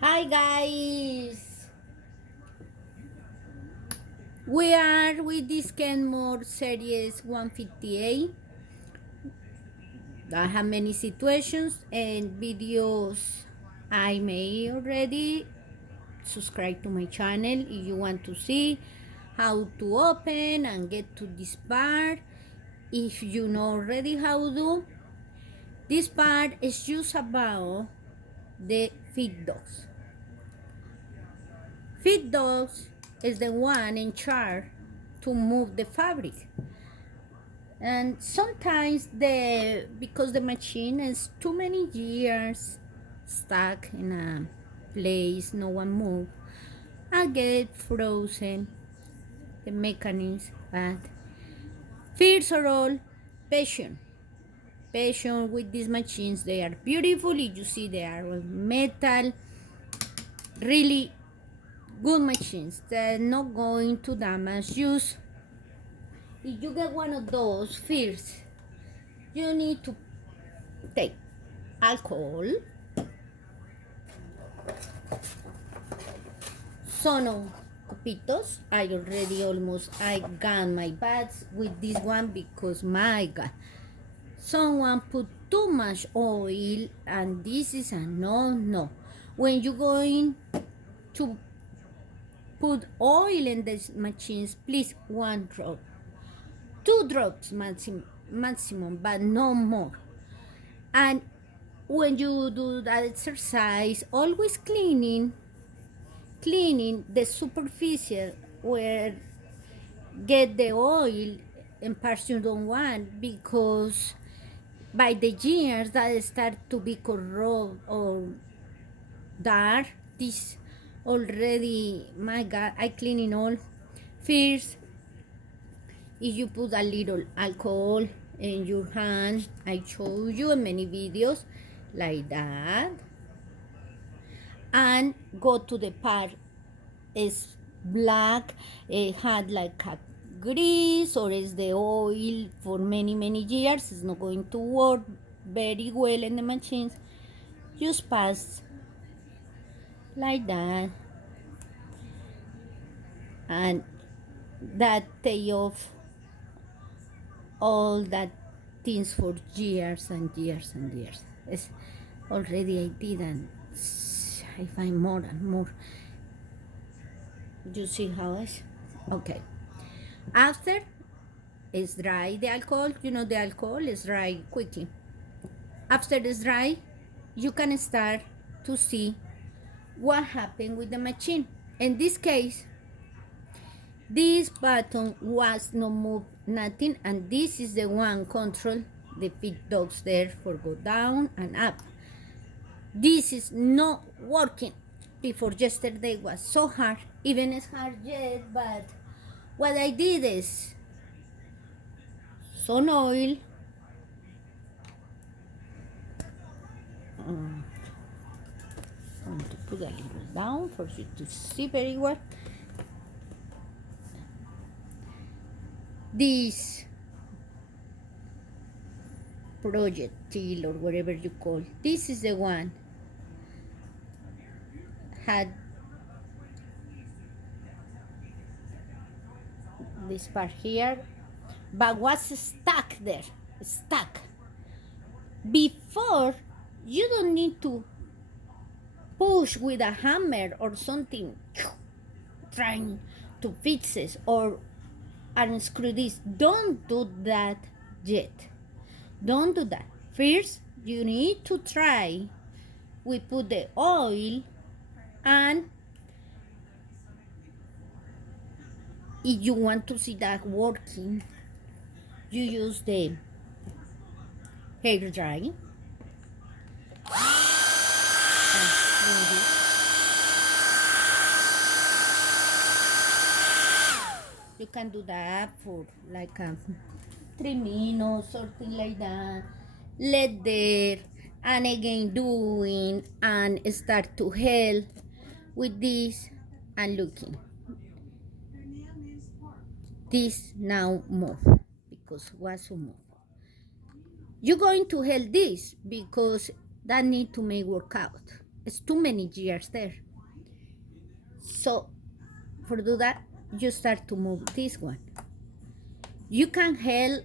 Hi guys, we are with this Kenmore series 158. I have many situations and videos I made already. Subscribe to my channel if you want to see how to open and get to this part. If you know already how to do, this part is just about the feed dogs. Feed dogs is the one in charge to move the fabric, and sometimes because the machine is too many years stuck in a place, no one move, I get frozen the mechanism. But first of all, passion with these machines. They are beautiful. You see they are all metal, really good machines. They're not going to damage you. If you get one of those first, you need to take alcohol, sono copitos. I got my baths with this one because my god, someone put too much oil, and this is a no. When you're going to put oil in these machines, please 1 drop, 2 drops maximum, but no more. And when you do that exercise, always cleaning the superficial where get the oil and parts you don't want, because by the years that start to be corrupt or dark, this already, my god, I cleaning all. First, if you put a little alcohol in your hand, I show you in many videos like that, and go to the part is black, it had like a grease or is the oil for many years, it's not going to work very well in the machines. Just pass like that, and that take off all that things for years and years. It's already I did, and I find more and more. You see how it's okay. After it's dry, the alcohol, the alcohol is dry quickly. After it's dry, you can start to see what happened with the machine. In this case, this button was not moved, nothing, and this is the one control the feed dogs there for go down and up. This is not working. Before yesterday was so hard, even it's hard yet, but what I did is some oil, I'm going to put a little down for you to see very well. This projectile or whatever you call, this is the one had this part here, but was stuck there, stuck. Before, you don't need to push with a hammer or something, trying to fix it or unscrew this. Don't do that yet. Don't do that. First, you need to try. We put the oil, and if you want to see that working, you use the hair dry. You can do that for like 3 minutes, something like that. Let there, and again doing, and start to help with this and looking. This now move because was to move. You're going to help this because that need to make workout. it's too many years there. So for do that, you start to move this one. You can help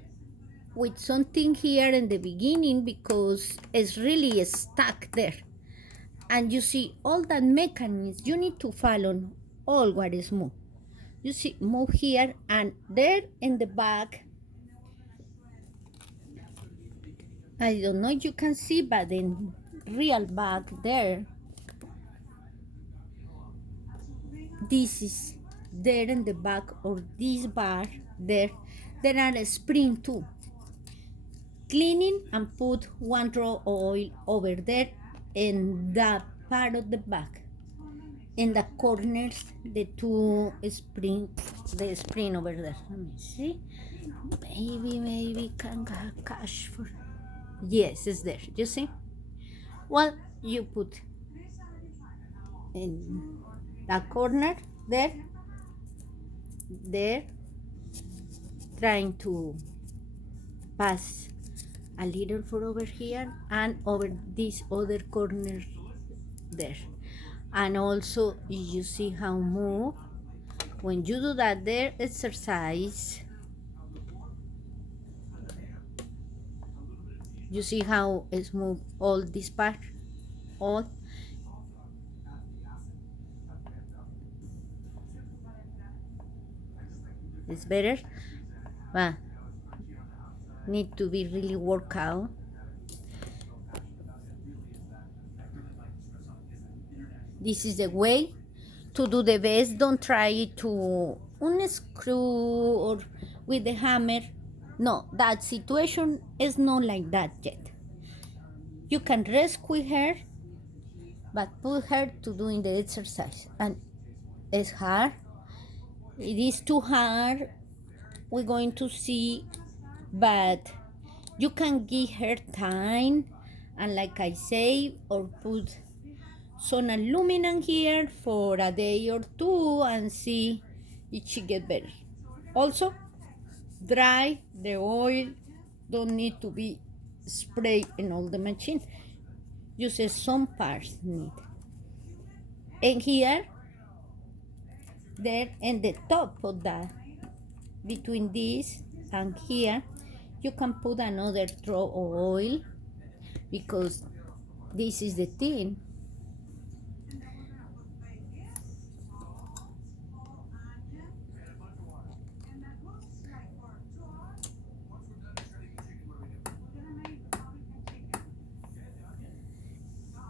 with something here in the beginning because it's really stuck there. And you see all that mechanism, you need to follow all what is moved. You see, move here and there in the back. I don't know if you can see, but in real back there, this is there in the back or this bar there are a spring too. Cleaning and put one drop of oil over there in that part of the back. In the corners, the two spring, the spring over there. Let me see. Maybe can catch for. Yes, it's there. You see? Well, you put in that corner there, trying to pass a little for over here and over this other corner there. And also you see how move when you do that there exercise. You see how it's move all this part, all. It's better, but need to be really work out. This is the way to do the best. Don't try to unscrew or with the hammer. No, that situation is not like that yet. You can rescue her, but put her to doing the exercise. And it's hard. It is too hard. We're going to see, but you can give her time. And like I say, or put some aluminum here for a day or two and see if she get better. Also, dry the oil, don't need to be sprayed in all the machine. Just some parts need. And here, there in the top of that, between this and here, you can put another drop of oil because this is the thing.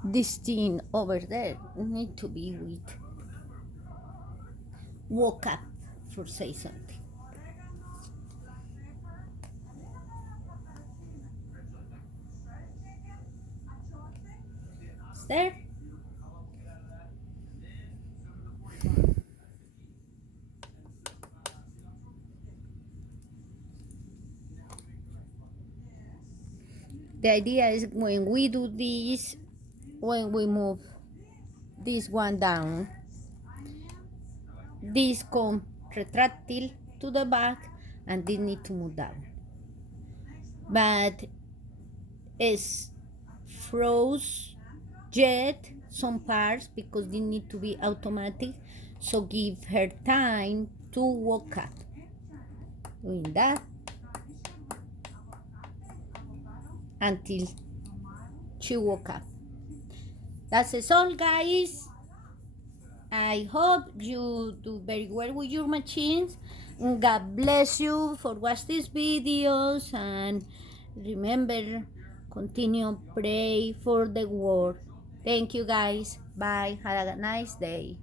This thing over there need to be with woke up for say something. Is there? The idea is when we do this, when we move this one down, this come retractile to the back and this need to move down. But it's froze yet some parts because they need to be automatic, so give her time to walk up. Doing that until she woke up. That's it all, guys. I hope you do very well with your machines. God bless you for watching these videos, and remember, continue pray for the world. Thank you, guys. Bye. Have a nice day.